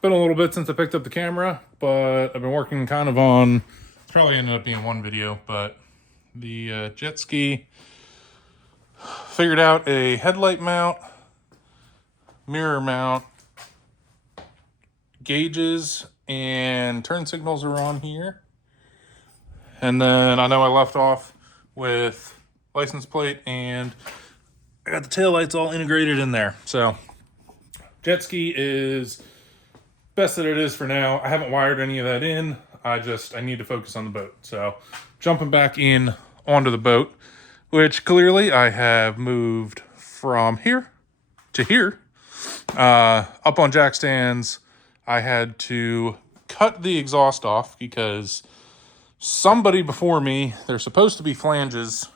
been a little bit since I picked up the camera, but I've been working kind of on, probably ended up being one video, but the jet ski. Figured out a headlight mount, mirror mount, gauges, and turn signals are on here. And then I know I left off with license plate, and I got the taillights all integrated in there. So jet ski is best that it is for now. I haven't wired any of that in. I need to focus on the boat. So jumping back in onto the boat, which clearly I have moved from here to here. Up on jack stands, I had to cut the exhaust off because somebody before me, there's supposed to be flanges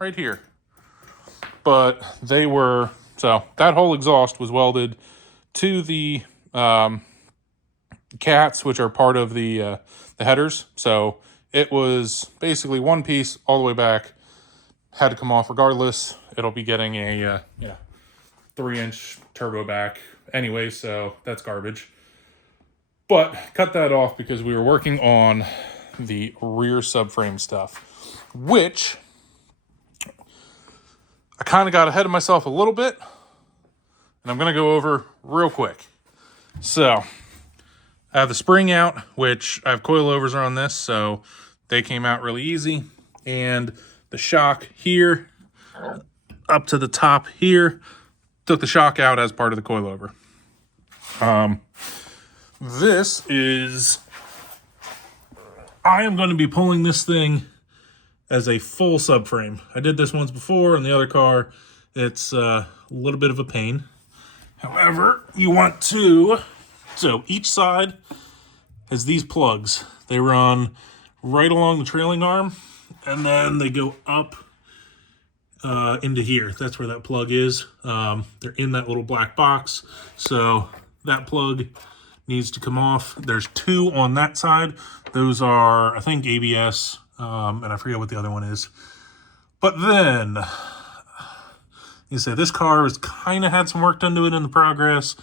right here, but they were, so that whole exhaust was welded to the cats, which are part of the headers. So it was basically one piece all the way back, had to come off regardless. It'll be getting a 3-inch turbo back anyway, so that's garbage. But cut that off because we were working on the rear subframe stuff, which I kind of got ahead of myself a little bit, and I'm going to go over real quick. So I have the spring out, which I have coilovers on this, so they came out really easy. And the shock here, up to the top here, took the shock out as part of the coilover. This is, I am going to be pulling this thing as a full subframe. I did this once before in the other car. It's a little bit of a pain. However, you want to, so each side has these plugs. They run right along the trailing arm, and then they go up into here. That's where that plug is. They're in that little black box. So that plug needs to come off. There's two on that side. Those are, I think, ABS, and I forget what the other one is. But then, you say this car has kind of had some work done to it in the progress.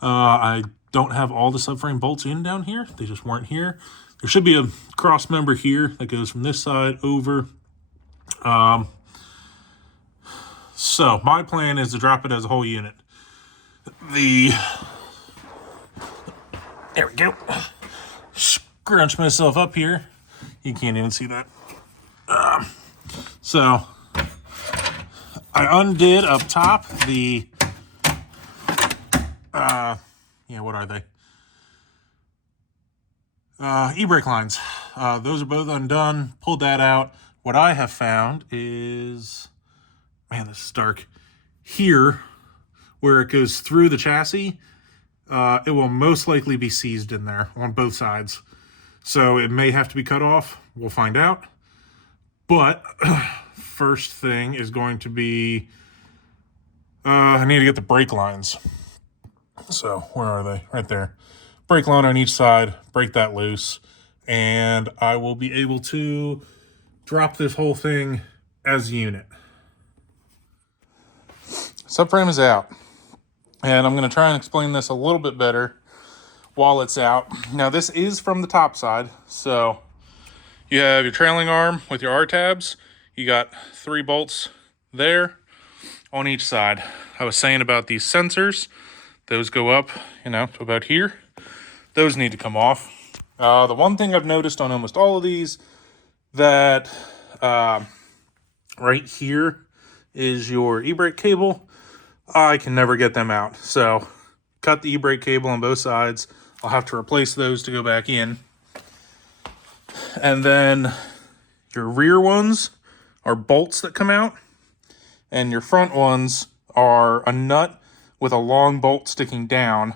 I don't have all the subframe bolts in down here. They just weren't here. There should be a cross member here that goes from this side over. So my plan is to drop it as a whole unit. There we go. Scrunch myself up here. You can't even see that. So I undid up top the, what are they? E-brake lines. Those are both undone. Pulled that out. What I have found is, man, this is dark. Here, where it goes through the chassis, it will most likely be seized in there on both sides. So it may have to be cut off. We'll find out. But first thing is going to be, I need to get the brake lines. So where are they? Right there. Brake line on each side, break that loose, and I will be able to drop this whole thing as a unit. Subframe is out, and I'm going to try and explain this a little bit better while it's out. Now, this is from the top side, so you have your trailing arm with your R-tabs. You got 3 bolts there on each side. I was saying about these sensors. Those go up, to about here. Those need to come off. The one thing I've noticed on almost all of these, that right here is your e-brake cable. I can never get them out. So cut the e-brake cable on both sides. I'll have to replace those to go back in. And then your rear ones are bolts that come out. And your front ones are a nut with a long bolt sticking down.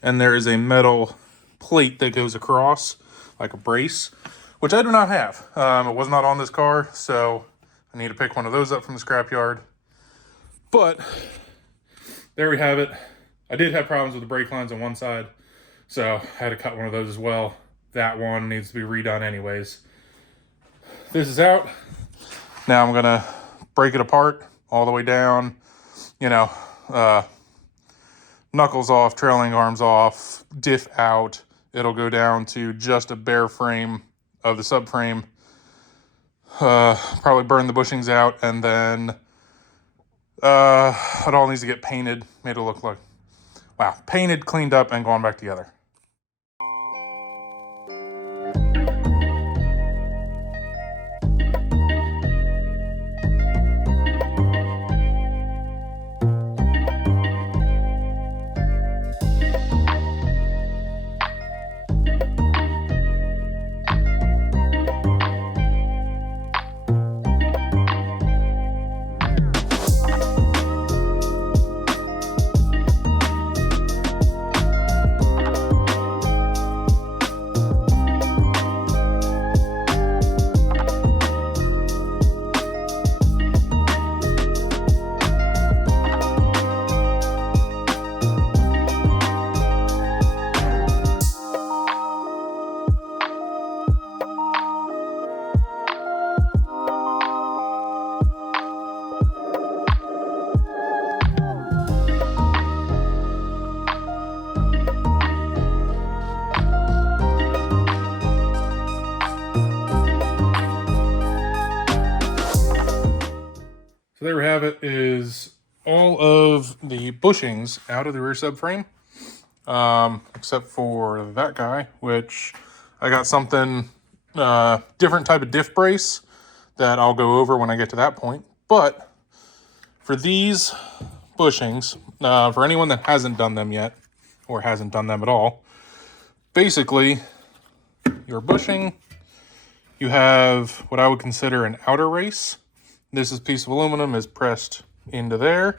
And there is a metal plate that goes across, like a brace, which I do not have. It was not on this car, so I need to pick one of those up from the scrapyard. But there we have it. I did have problems with the brake lines on one side, so I had to cut one of those as well. That one needs to be redone anyways. This is out. Now I'm gonna break it apart all the way down, knuckles off, trailing arms off, diff out. It'll go down to just a bare frame of the subframe. Probably burn the bushings out, and then it all needs to get painted, made it look like, wow, painted, cleaned up, and gone back together. So there we have it, is all of the bushings out of the rear subframe, except for that guy, which I got something, different type of diff brace that I'll go over when I get to that point. But for these bushings, for anyone that hasn't done them yet, or hasn't done them at all, basically, your bushing, you have what I would consider an outer race. This piece of aluminum is pressed into there.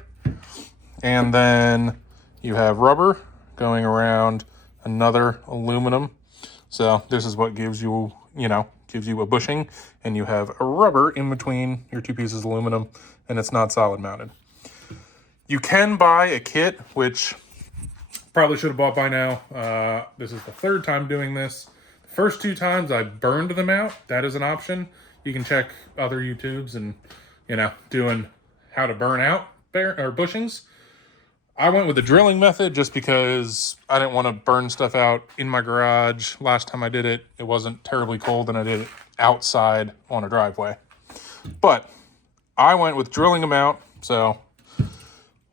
And then you have rubber going around another aluminum. So this is what gives you, gives you a bushing. And you have a rubber in between your two pieces of aluminum, and it's not solid mounted. You can buy a kit, which probably should have bought by now. This is the third time doing this. The first 2 times I burned them out. That is an option. You can check other YouTubes and, doing how to burn out bushings. I went with the drilling method just because I didn't want to burn stuff out in my garage. Last time I did it, it wasn't terribly cold, and I did it outside on a driveway. But I went with drilling them out. So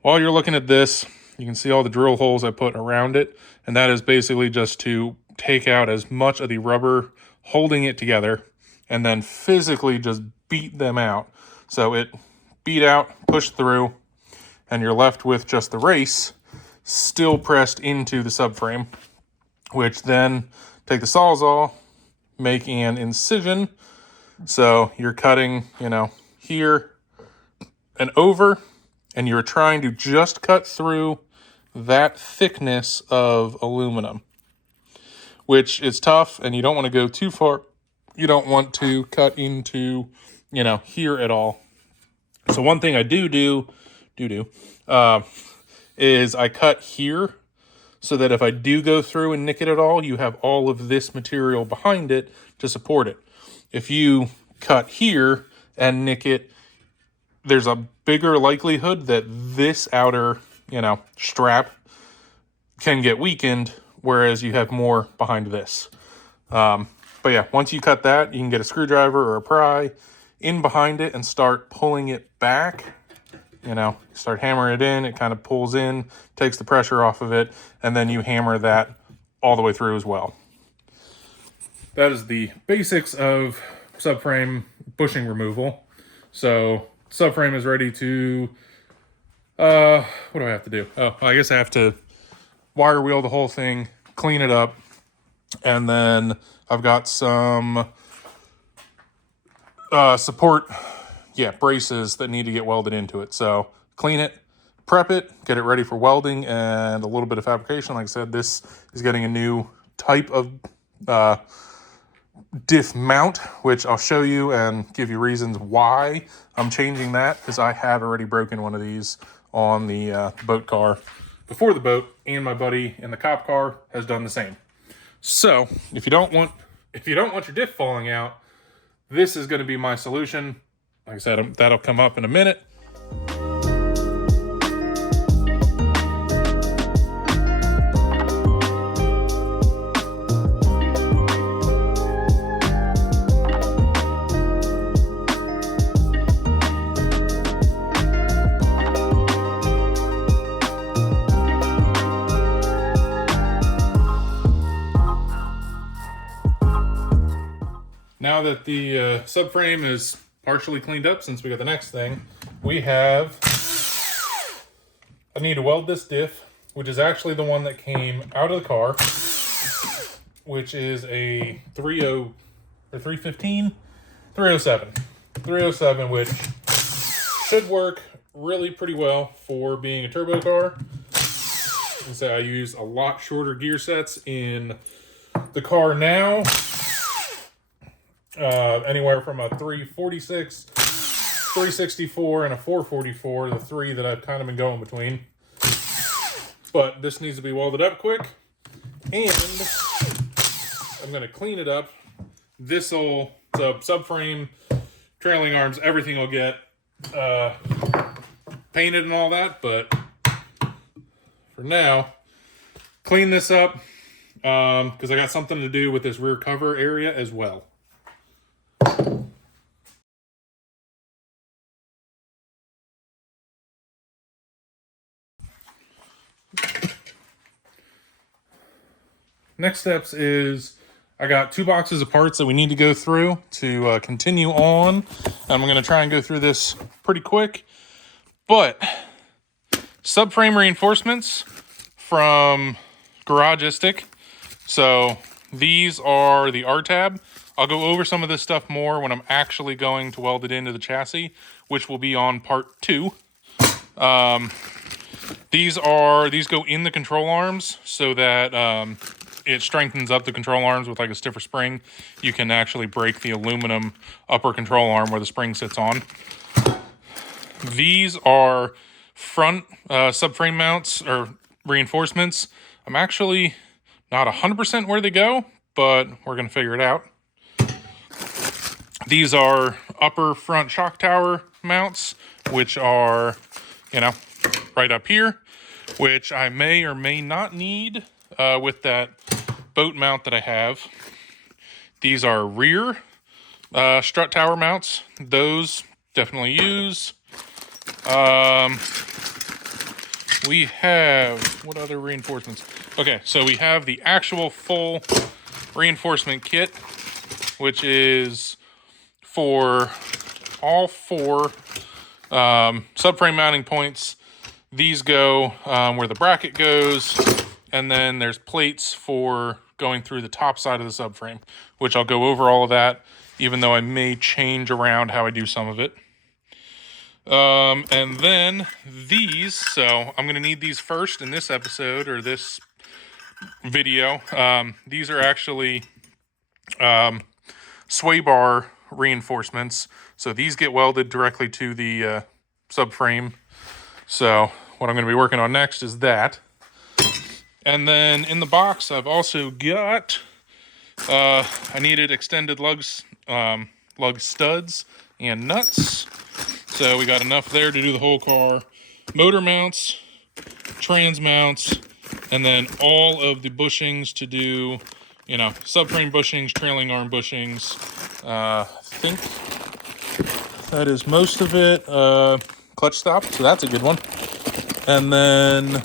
while you're looking at this, you can see all the drill holes I put around it. And that is basically just to take out as much of the rubber holding it together and then physically just beat them out. So it beat out, pushed through, and you're left with just the race still pressed into the subframe, which then take the Sawzall, make an incision. So you're cutting, here and over, and you're trying to just cut through that thickness of aluminum, which is tough, and you don't want to go too far. You don't want to cut into, here at all. So one thing I do is I cut here so that if I do go through and nick it at all, you have all of this material behind it to support it. If you cut here and nick it, there's a bigger likelihood that this outer, strap can get weakened, whereas you have more behind this. But yeah, once you cut that, you can get a screwdriver or a pry in behind it and start pulling it back. Start hammering it in, it kind of pulls in, takes the pressure off of it, and then you hammer that all the way through as well. That is the basics of subframe bushing removal. So subframe is ready to, what do I have to do? Oh, I guess I have to wire wheel the whole thing, clean it up, and then I've got some support braces that need to get welded into it. So clean it, prep it, get it ready for welding and a little bit of fabrication. Like I said, this is getting a new type of diff mount, which I'll show you and give you reasons why I'm changing that, because I have already broken one of these on the boat car before the boat, and my buddy in the cop car has done the same. So if you don't want your diff falling out, this is going to be my solution. Like I said, that'll come up in a minute. now that the subframe is partially cleaned up, since we got the next thing, I need to weld this diff, which is actually the one that came out of the car, which is a 307, which should work really pretty well for being a turbo car. So I use a lot shorter gear sets in the car now, anywhere from a 346, 364, and a 444, the three that I've kind of been going between. But this needs to be welded up quick, and I'm going to clean it up. This will, subframe, trailing arms, everything will get painted and all that, but for now, clean this up, because I got something to do with this rear cover area as well. Next steps is I got 2 boxes of parts that we need to go through to continue on. I'm going to try and go through this pretty quick. But subframe reinforcements from Garagistic. So these are the R-tab. I'll go over some of this stuff more when I'm actually going to weld it into the chassis, which will be on part 2. These go in the control arms so that it strengthens up the control arms with like a stiffer spring. You can actually break the aluminum upper control arm where the spring sits on. These are front subframe mounts or reinforcements. I'm actually not 100% where they go, but we're going to figure it out. These are upper front shock tower mounts, which are, right up here, which I may or may not need with that boat mount that I have. These are rear strut tower mounts. Those definitely use. We have, what other reinforcements? Okay, so we have the actual full reinforcement kit, which is for all 4 subframe mounting points. These go where the bracket goes, and then there's plates for going through the top side of the subframe, which I'll go over all of that, even though I may change around how I do some of it. And then these, so I'm going to need these first in this episode or this video. These are actually sway bar reinforcements. So these get welded directly to the subframe. So what I'm going to be working on next is that. And then in the box, I've also got, I needed extended lugs, lug studs and nuts. So we got enough there to do the whole car. Motor mounts, trans mounts, and then all of the bushings to do, subframe bushings, trailing arm bushings. I think that is most of it. Clutch stop, so that's a good one. And then,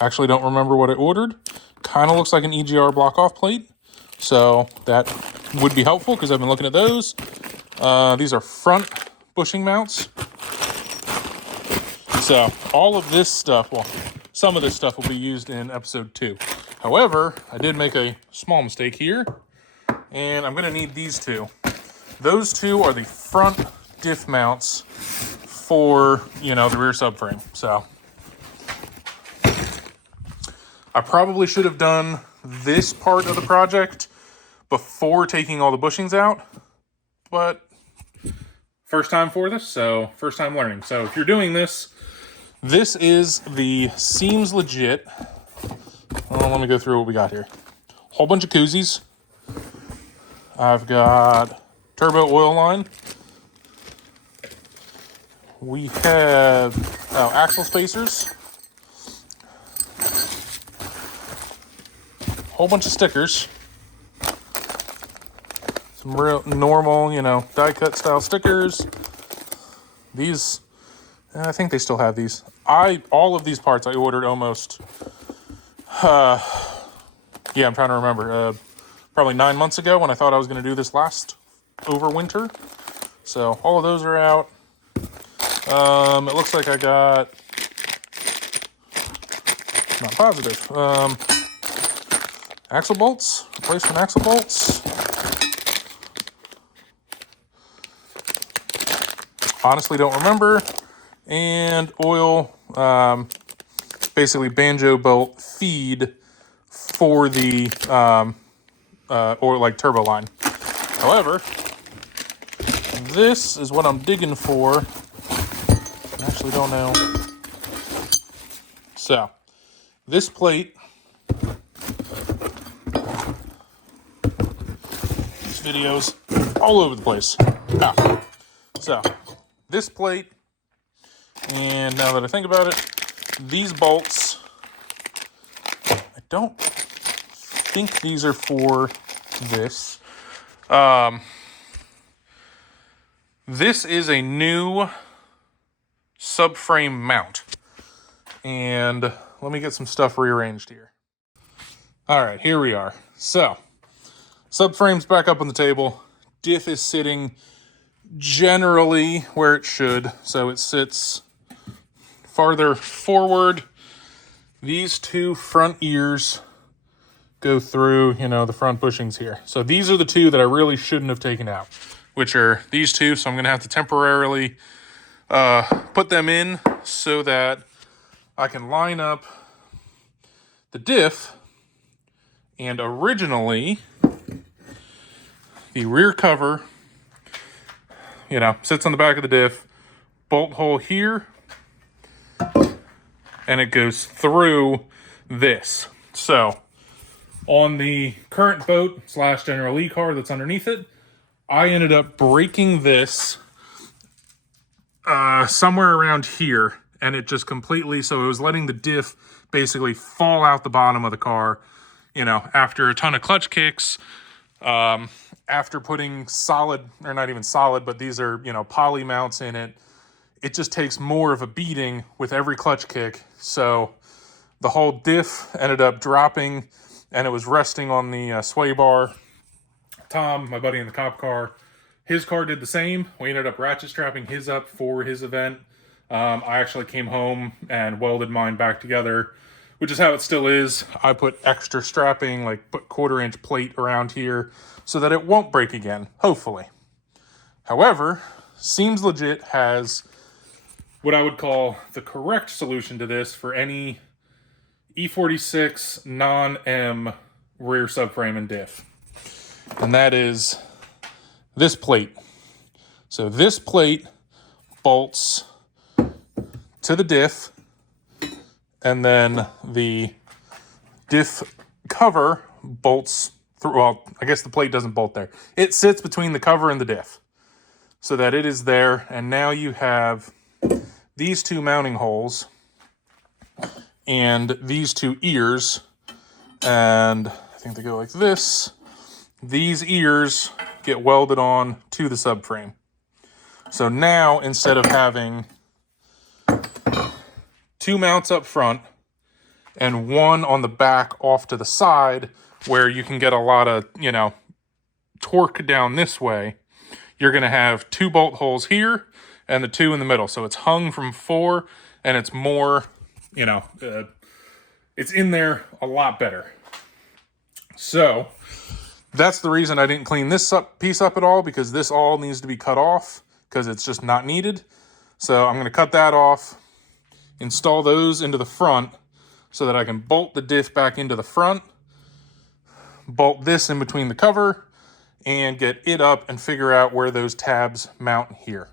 actually don't remember what I ordered. Kind of looks like an EGR block off plate. So that would be helpful because I've been looking at those. These are front bushing mounts. So all of this stuff, well, some of this stuff will be used in episode 2. However, I did make a small mistake here, and I'm going to need these 2. Those 2 are the front diff mounts for, the rear subframe. So I probably should have done this part of the project before taking all the bushings out, but first time for this, so first time learning. So if you're doing this, this is the Seems Legit. Let me go through what we got here. Whole bunch of koozies. I've got turbo oil line. We have axle spacers. Whole bunch of stickers. Some real normal, die cut style stickers. These, I think they still have these. All of these parts I ordered almost, I'm trying to remember, probably 9 months ago when I thought I was going to do this last over winter. So all of those are out. It looks like I got, not positive, axle bolts, replacement axle bolts. Honestly don't remember. And oil, basically banjo bolt feed for the or like turbo line. However, this is what I'm digging for. I actually don't know. So, this plate, this video's all over the place. So, this plate, and now that I think about it, these bolts, I don't think these are for this. This is a new subframe mount. And let me get some stuff rearranged here. All right, here we are. So, subframe's back up on the table. Diff is sitting generally where it should. So it sits farther forward. These two front ears go through, the front bushings here. So these are the two that I really shouldn't have taken out, which are these two. So I'm going to have to temporarily put them in so that I can line up the diff. And originally, the rear cover, sits on the back of the diff, bolt hole here, and it goes through this. So on the current boat / General Lee car that's underneath it, I ended up breaking this somewhere around here, and it just completely, so it was letting the diff basically fall out the bottom of the car, after a ton of clutch kicks, after putting solid, or not even solid, but these are, poly mounts in it. It just takes more of a beating with every clutch kick. So the whole diff ended up dropping, and it was resting on the sway bar. Tom, my buddy in the cop car, his car did the same. We ended up ratchet strapping his up for his event. I actually came home and welded mine back together, which is how it still is. I put extra strapping, like put 1/4-inch plate around here so that it won't break again, hopefully. However, Seems Legit has what I would call the correct solution to this for any E46 non-M rear subframe and diff. And that is this plate. So this plate bolts to the diff, and then the diff cover bolts through, well, I guess the plate doesn't bolt there. It sits between the cover and the diff so that it is there. And now you have these two mounting holes and these two ears, and I think they go like this. These ears get welded on to the subframe. So now, instead of having two mounts up front and one on the back off to the side where you can get a lot of, torque down this way, you're going to have two bolt holes here and the two in the middle. So it's hung from 4, and it's more, it's in there a lot better. So that's the reason I didn't clean this piece up at all, because this all needs to be cut off because it's just not needed. So I'm going to cut that off, install those into the front so that I can bolt the diff back into the front, bolt this in between the cover, and get it up and figure out where those tabs mount here.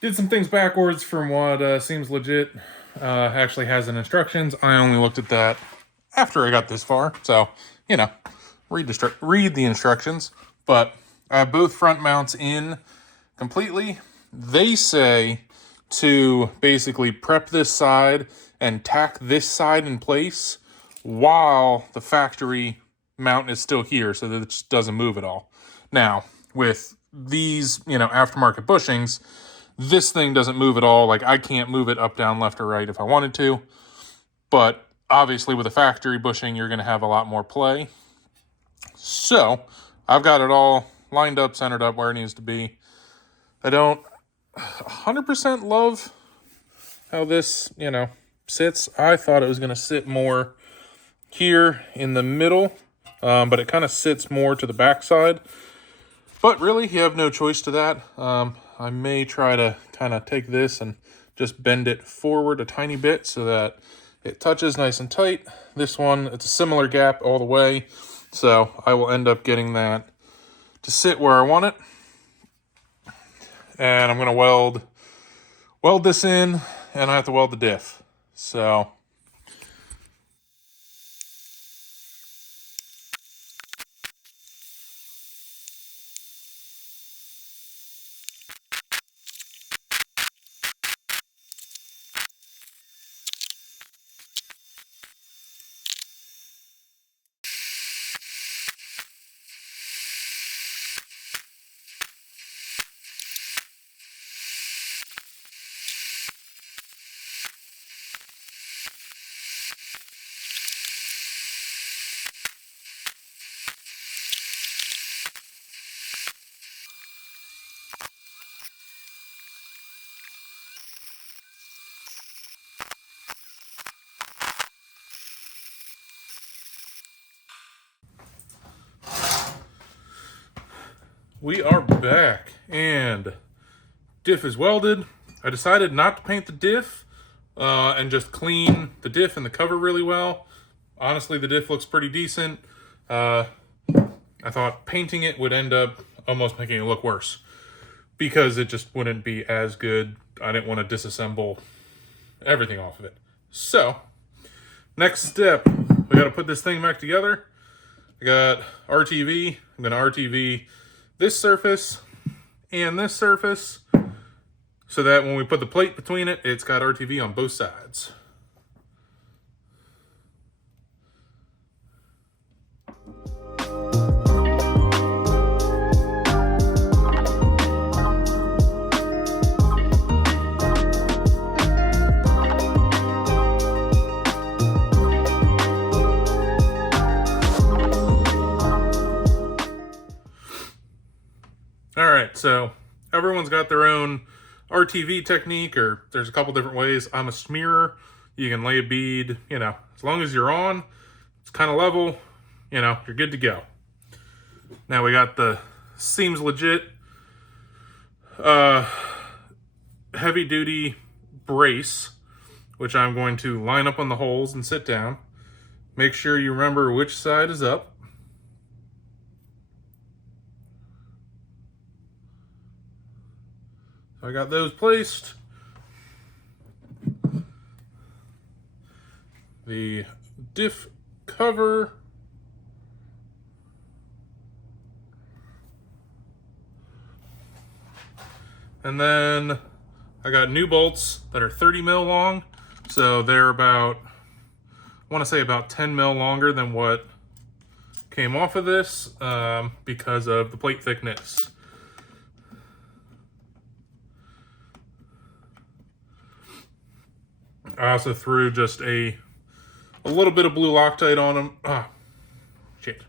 Did some things backwards from what Seems Legit actually has in instructions. I only looked at that after I got this far. So, read the instructions. But I have both front mounts in. completely. They say to basically prep this side and tack this side in place while the factory mount is still here so that it just doesn't move at all. Now, with these, aftermarket bushings, this thing doesn't move at all. Like, I can't move it up, down, left, or right if I wanted to. But obviously with a factory bushing, you're going to have a lot more play. So I've got it all lined up, centered up where it needs to be. I don't 100% love how this, sits. I thought it was going to sit more here in the middle, but it kind of sits more to the back side. But really, you have no choice to that. I may try to kind of take this and just bend it forward a tiny bit so that it touches nice and tight. This one, it's a similar gap all the way. So I will end up getting that to sit where I want it. And I'm going to weld this in, and I have to weld the diff. So we are back, and diff is welded. I decided not to paint the diff and just clean the diff and the cover really well. Honestly, the diff looks pretty decent. I thought painting it would end up almost making it look worse because it just wouldn't be as good. I didn't want to disassemble everything off of it. So, next step, we got to put this thing back together. I got RTV. I'm going to RTV this surface and this surface so that when we put the plate between it, it's got RTV on both sides. All right, so everyone's got their own RTV technique, or there's a couple different ways. I'm a smearer. You can lay a bead, as long as you're on, it's kind of level, you're good to go. Now we got the Seems Legit heavy duty brace, which I'm going to line up on the holes and sit down. Make sure you remember which side is up. I got those placed. The diff cover. And then I got new bolts that are 30 mil long. So they're about, I want to say about 10 mil longer than what came off of this because of the plate thickness. I also threw just a little bit of blue Loctite on them. Ah, shit.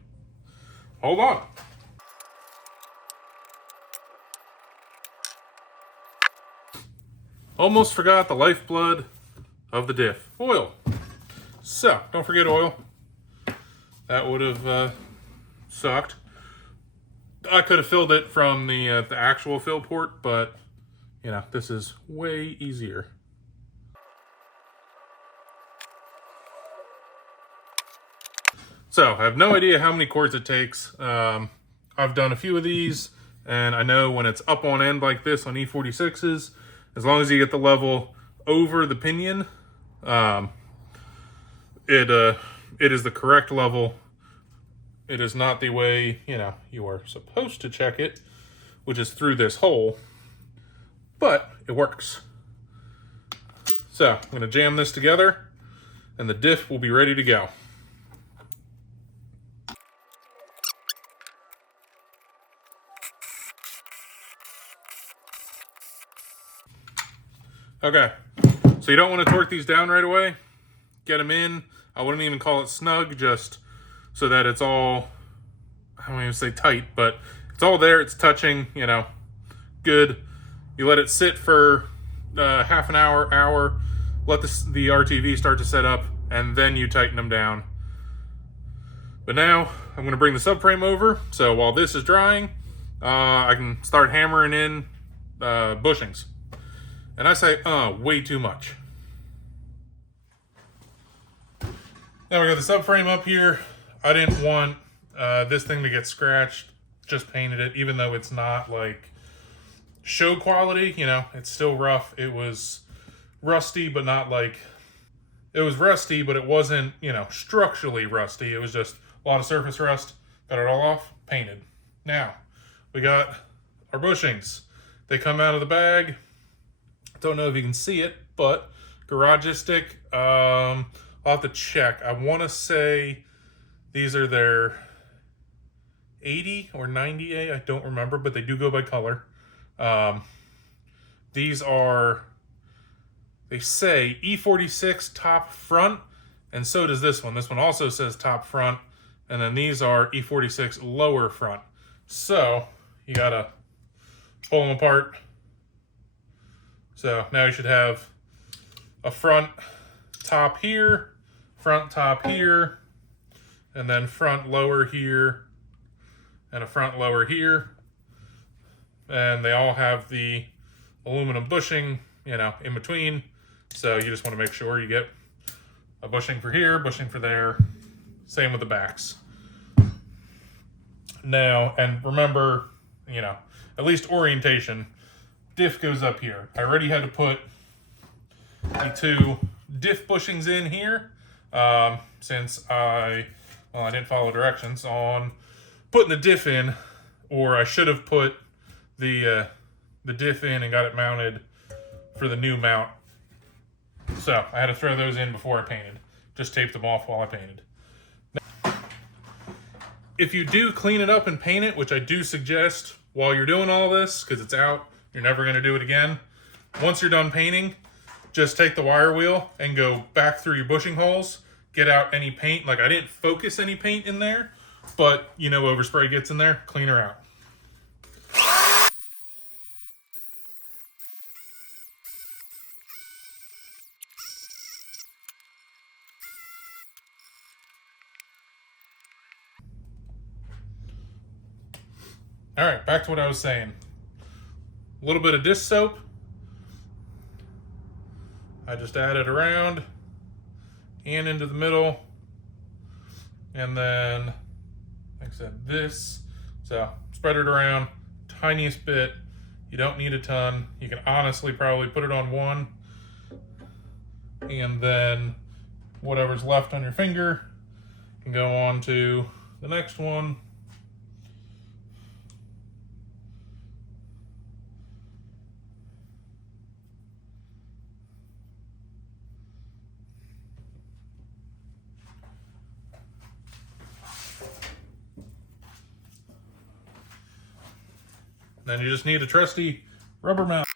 Hold on. Almost forgot the lifeblood of the diff. Oil. So, don't forget oil. That would have sucked. I could have filled it from the actual fill port, but, this is way easier. So, I have no idea how many quarts it takes. I've done a few of these, and I know when it's up on end like this on E46s, as long as you get the level over the pinion, it is the correct level. It is not the way, you are supposed to check it, which is through this hole. but it works. So I'm going to jam this together and the diff will be ready to go. Okay, so you don't want to torque these down right away. Get them in. I wouldn't even call it snug, just so that it's all, I don't even say tight, but it's all there, it's touching, you know, good. You let it sit for half an hour, let the RTV start to set up, and then you tighten them down. But now I'm going to bring the subframe over, so while this is drying, I can start hammering in bushings. And I say, way too much. Now we got the subframe up here. I didn't want this thing to get scratched, just painted it, even though it's not like show quality, you know, it's still rough. It was rusty, but not like, it was rusty, but it wasn't, you know, structurally rusty. It was just a lot of surface rust. Got it all off, painted. Now, we got our bushings. They come out of the bag. Don't know if you can see it, but Garagistic, I'll have to check. I want to say these are their 80 or 90A, I don't remember, but they do go by color. These are, they say E46 top front, and so does this one. This one also says top front, and then these are E46 lower front. So you gotta pull them apart. So now you should have a front top here, front top here, and then front lower here, and a front lower here. And they all have the aluminum bushing, you know, in between. So you just want to make sure you get a bushing for here, bushing for there. Same with the backs. Now, and remember, you know, at least orientation, diff goes up here. I already had to put the two diff bushings in here since I didn't follow directions on putting the diff in, or I should have put the diff in and got it mounted for the new mount. So I had to throw those in before I painted. Just taped them off while I painted. Now, if you do clean it up and paint it, which I do suggest while you're doing all this, because it's out, you're never going to do it again. Once you're done painting, just take the wire wheel and go back through your bushing holes, get out any paint. Like, I didn't focus any paint in there, but you know, overspray gets in there, clean her out. All right, back to what I was saying. A little bit of dish soap. I just add it around and into the middle. And then, like I said, this. So spread it around, tiniest bit. You don't need a ton. You can honestly probably put it on one. And then whatever's left on your finger can go on to the next one. Then you just need a trusty rubber mount.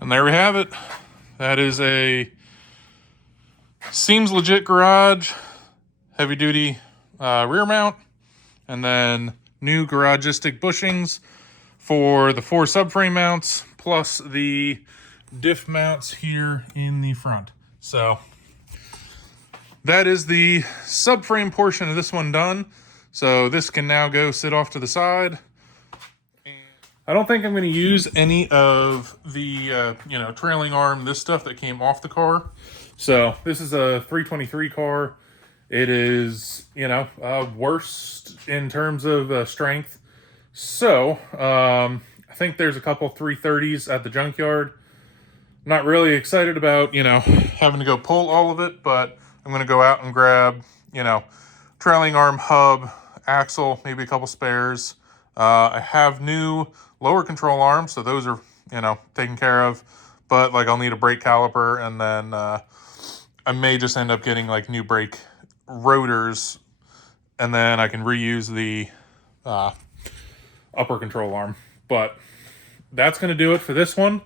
And there we have it. That is a seems legit garage, heavy duty rear mount, and then new Garagistic bushings for the 4 subframe mounts, plus the diff mounts here in the front. So that is the subframe portion of this one done. So this can now go sit off to the side. I don't think I'm going to use any of the, trailing arm, this stuff that came off the car. So this is a 323 car. It is, worst in terms of strength. So I think there's a couple 330s at the junkyard. I'm not really excited about, having to go pull all of it, but I'm going to go out and grab, trailing arm hub, axle, maybe a couple spares. I have new lower control arms, so those are, taken care of. But, like, I'll need a brake caliper, and then I may just end up getting, like, new brake rotors, and then I can reuse the upper control arm. But that's going to do it for this one.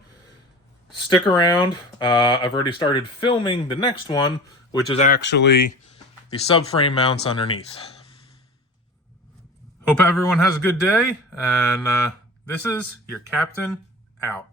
Stick around. I've already started filming the next one, which is actually the subframe mounts underneath. Hope everyone has a good day, and this is your captain out.